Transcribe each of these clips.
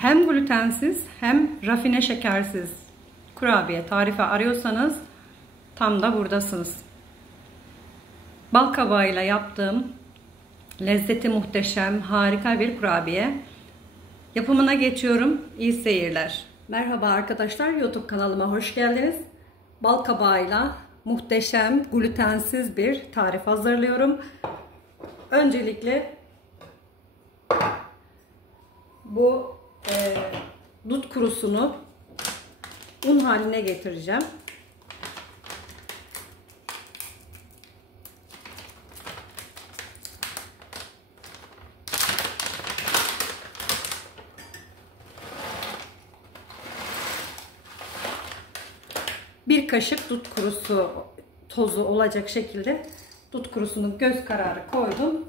Hem glutensiz hem rafine şekersiz kurabiye tarifi arıyorsanız tam da buradasınız. Bal kabağıyla yaptığım lezzeti muhteşem, harika bir kurabiye. Yapımına geçiyorum. İyi seyirler. Merhaba arkadaşlar, YouTube kanalıma hoş geldiniz. Bal kabağıyla muhteşem, glutensiz bir tarif hazırlıyorum. Öncelikle bu dut kurusunu un haline getireceğim. Bir kaşık dut kurusu tozu olacak şekilde dut kurusunu göz kararı koydum.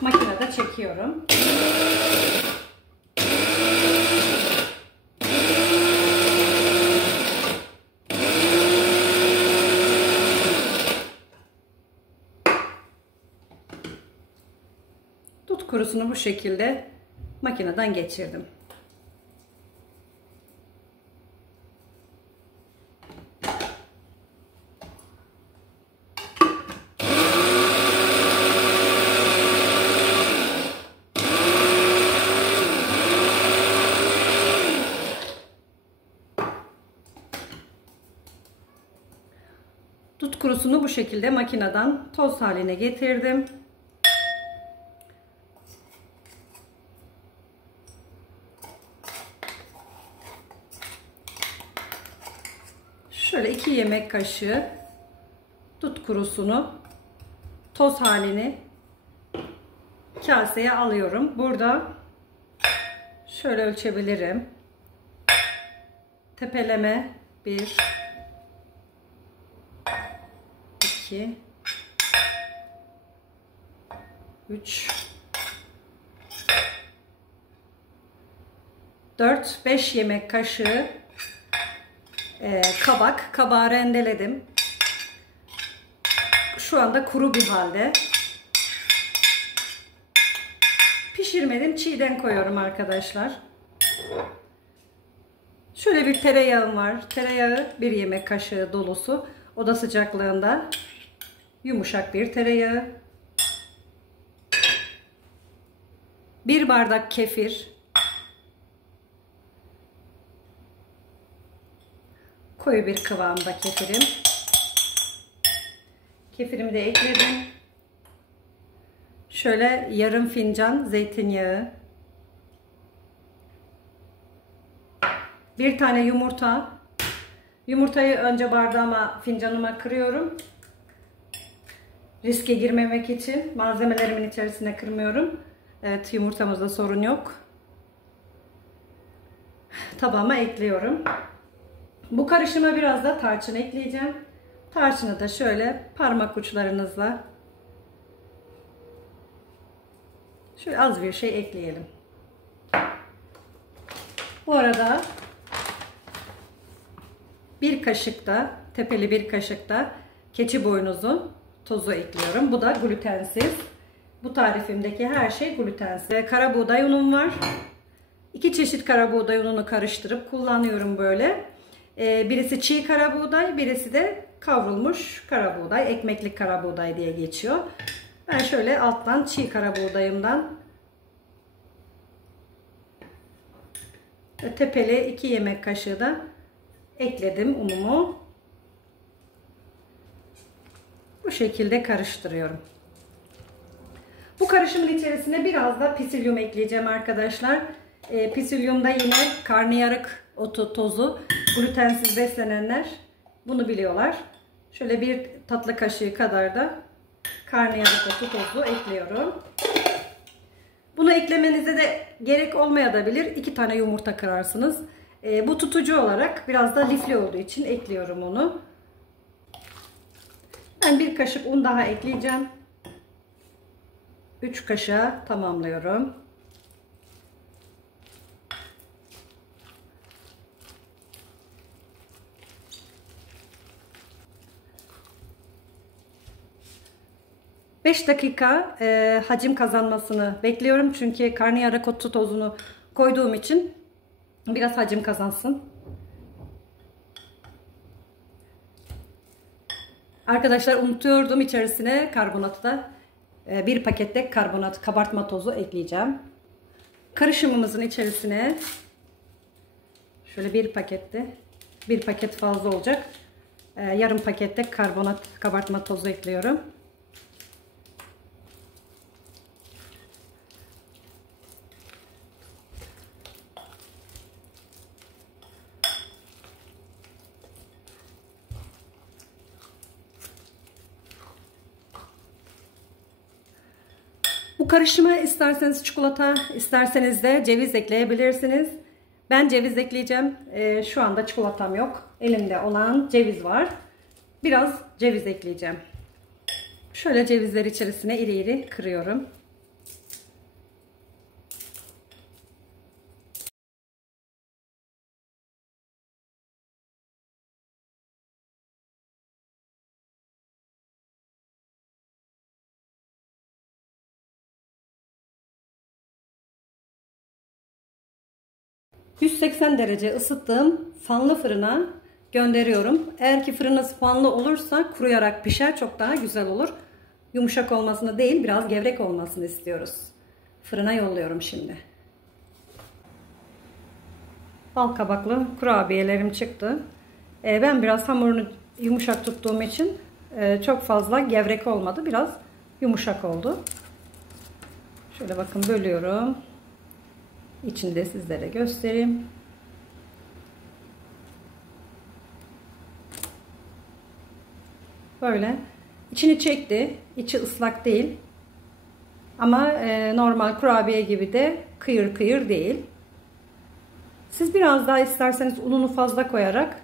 Makinede çekiyorum. Dut kurusunu bu şekilde makineden geçirdim. Dut kurusunu bu şekilde makineden toz haline getirdim. Şöyle 2 yemek kaşığı dut kurusunu toz halini kaseye alıyorum. Burada şöyle ölçebilirim. Tepeleme 1 2 3 4 5 yemek kaşığı kabağı rendeledim. Şu anda kuru bir halde. Pişirmedim, çiğden koyuyorum arkadaşlar. Şöyle bir tereyağım var. Tereyağı 1 yemek kaşığı dolusu. Oda sıcaklığında yumuşak bir tereyağı. 1 bardak kefir. Koyu bir kıvamda kefirim. Kefirimi de ekledim. Şöyle yarım fincan zeytinyağı. 1 tane yumurta. Yumurtayı önce bardağıma, fincanıma kırıyorum. Riske girmemek için malzemelerimin içerisine kırmıyorum. Evet, yumurtamızda sorun yok. Tabağıma ekliyorum. Bu karışıma biraz da tarçın ekleyeceğim. Tarçını da şöyle parmak uçlarınızla şöyle az bir şey ekleyelim. Bu arada bir kaşık da, tepeli bir kaşık da keçi boynuzu tozu ekliyorum. Bu da glutensiz. Bu tarifimdeki her şey glutensiz. Kara buğday unum var. 2 çeşit kara buğday ununu karıştırıp kullanıyorum böyle. Birisi çiğ kara buğday, birisi de kavrulmuş kara buğday, ekmeklik kara buğday diye geçiyor. Ben şöyle alttan çiğ kara buğdayımdan tepeli 2 yemek kaşığı da ekledim unumu. Bu şekilde karıştırıyorum. Bu karışımın içerisine biraz da pisilyum ekleyeceğim arkadaşlar. Pisilyumda yine karnıyarık otu tozu. Glutensiz beslenenler bunu biliyorlar. Şöyle 1 tatlı kaşığı kadar da karnıyarık otu tozu ekliyorum. Bunu eklemenize de gerek olmayabilir. 2 tane yumurta kırarsınız. Bu tutucu olarak biraz da lifli olduğu için ekliyorum onu. Ben 1 kaşık un daha ekleyeceğim. 3 kaşığa tamamlıyorum. 5 dakika hacim kazanmasını bekliyorum. Çünkü karnıyarık otu tozunu koyduğum için biraz hacim kazansın. Arkadaşlar unutuyordum, içerisine karbonatı da bir pakette karbonat kabartma tozu ekleyeceğim. Karışımımızın içerisine şöyle bir paket fazla olacak. Yarım pakette karbonat kabartma tozu ekliyorum. Bu karışıma isterseniz çikolata, isterseniz de ceviz ekleyebilirsiniz. Ben ceviz ekleyeceğim. Şu anda çikolatam yok. Elimde olan ceviz var. Biraz ceviz ekleyeceğim. Şöyle cevizleri içerisine iri iri kırıyorum. ...180 derece ısıttığım fanlı fırına gönderiyorum. Eğer ki fırınız fanlı olursa kuruyarak pişer, çok daha güzel olur. Yumuşak olmasını değil, biraz gevrek olmasını istiyoruz. Fırına yolluyorum şimdi. Bal kabaklı kurabiyelerim çıktı. Ben biraz hamurunu yumuşak tuttuğum için çok fazla gevrek olmadı. Biraz yumuşak oldu. Şöyle bakın, bölüyorum. İçinde sizlere göstereyim. Böyle. İçini çekti. İçi ıslak değil. Ama normal kurabiye gibi de kıyır kıyır değil. Siz biraz daha isterseniz ununu fazla koyarak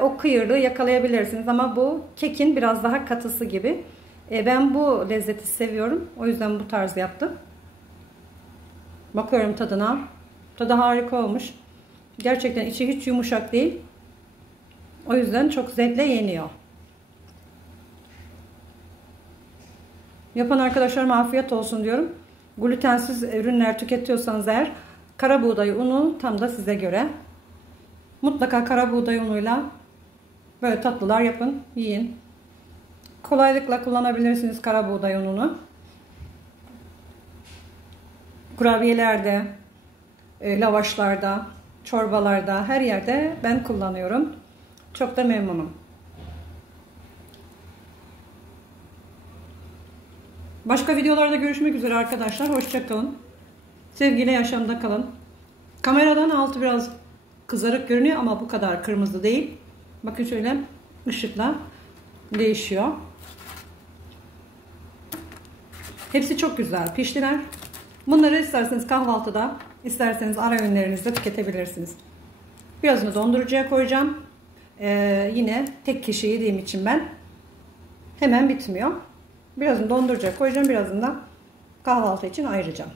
o kıyırlığı yakalayabilirsiniz. Ama bu kekin biraz daha katısı gibi. Ben bu lezzeti seviyorum. O yüzden bu tarz yaptım. Bakıyorum tadına. Tadı harika olmuş. Gerçekten içi hiç yumuşak değil. O yüzden çok zevkle yeniyor. Yapan arkadaşlarıma afiyet olsun diyorum. Glutensiz ürünler tüketiyorsanız eğer, kara buğday unu tam da size göre. Mutlaka kara buğday unuyla böyle tatlılar yapın, yiyin. Kolaylıkla kullanabilirsiniz kara buğday ununu. Kurabiyelerde, lavaşlarda, çorbalarda, her yerde ben kullanıyorum. Çok da memnunum. Başka videolarda görüşmek üzere arkadaşlar. Hoşça kalın. Sevgiyle yaşamda kalın. Kameradan altı biraz kızarık görünüyor ama bu kadar kırmızı değil. Bakın şöyle ışıkla değişiyor. Hepsi çok güzel piştiler. Bunları isterseniz kahvaltıda, isterseniz ara öğünlerinizde tüketebilirsiniz. Birazını dondurucuya koyacağım. Yine tek kişi yediğim için ben hemen bitmiyor. Birazını dondurucuya koyacağım, birazını da kahvaltı için ayıracağım.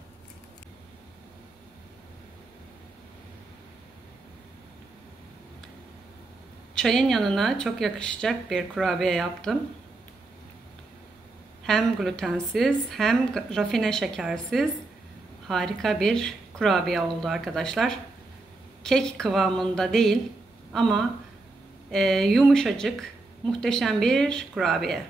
Çayın yanına çok yakışacak bir kurabiye yaptım. Hem glutensiz hem rafine şekersiz harika bir kurabiye oldu arkadaşlar. Kek kıvamında değil ama yumuşacık, muhteşem bir kurabiye.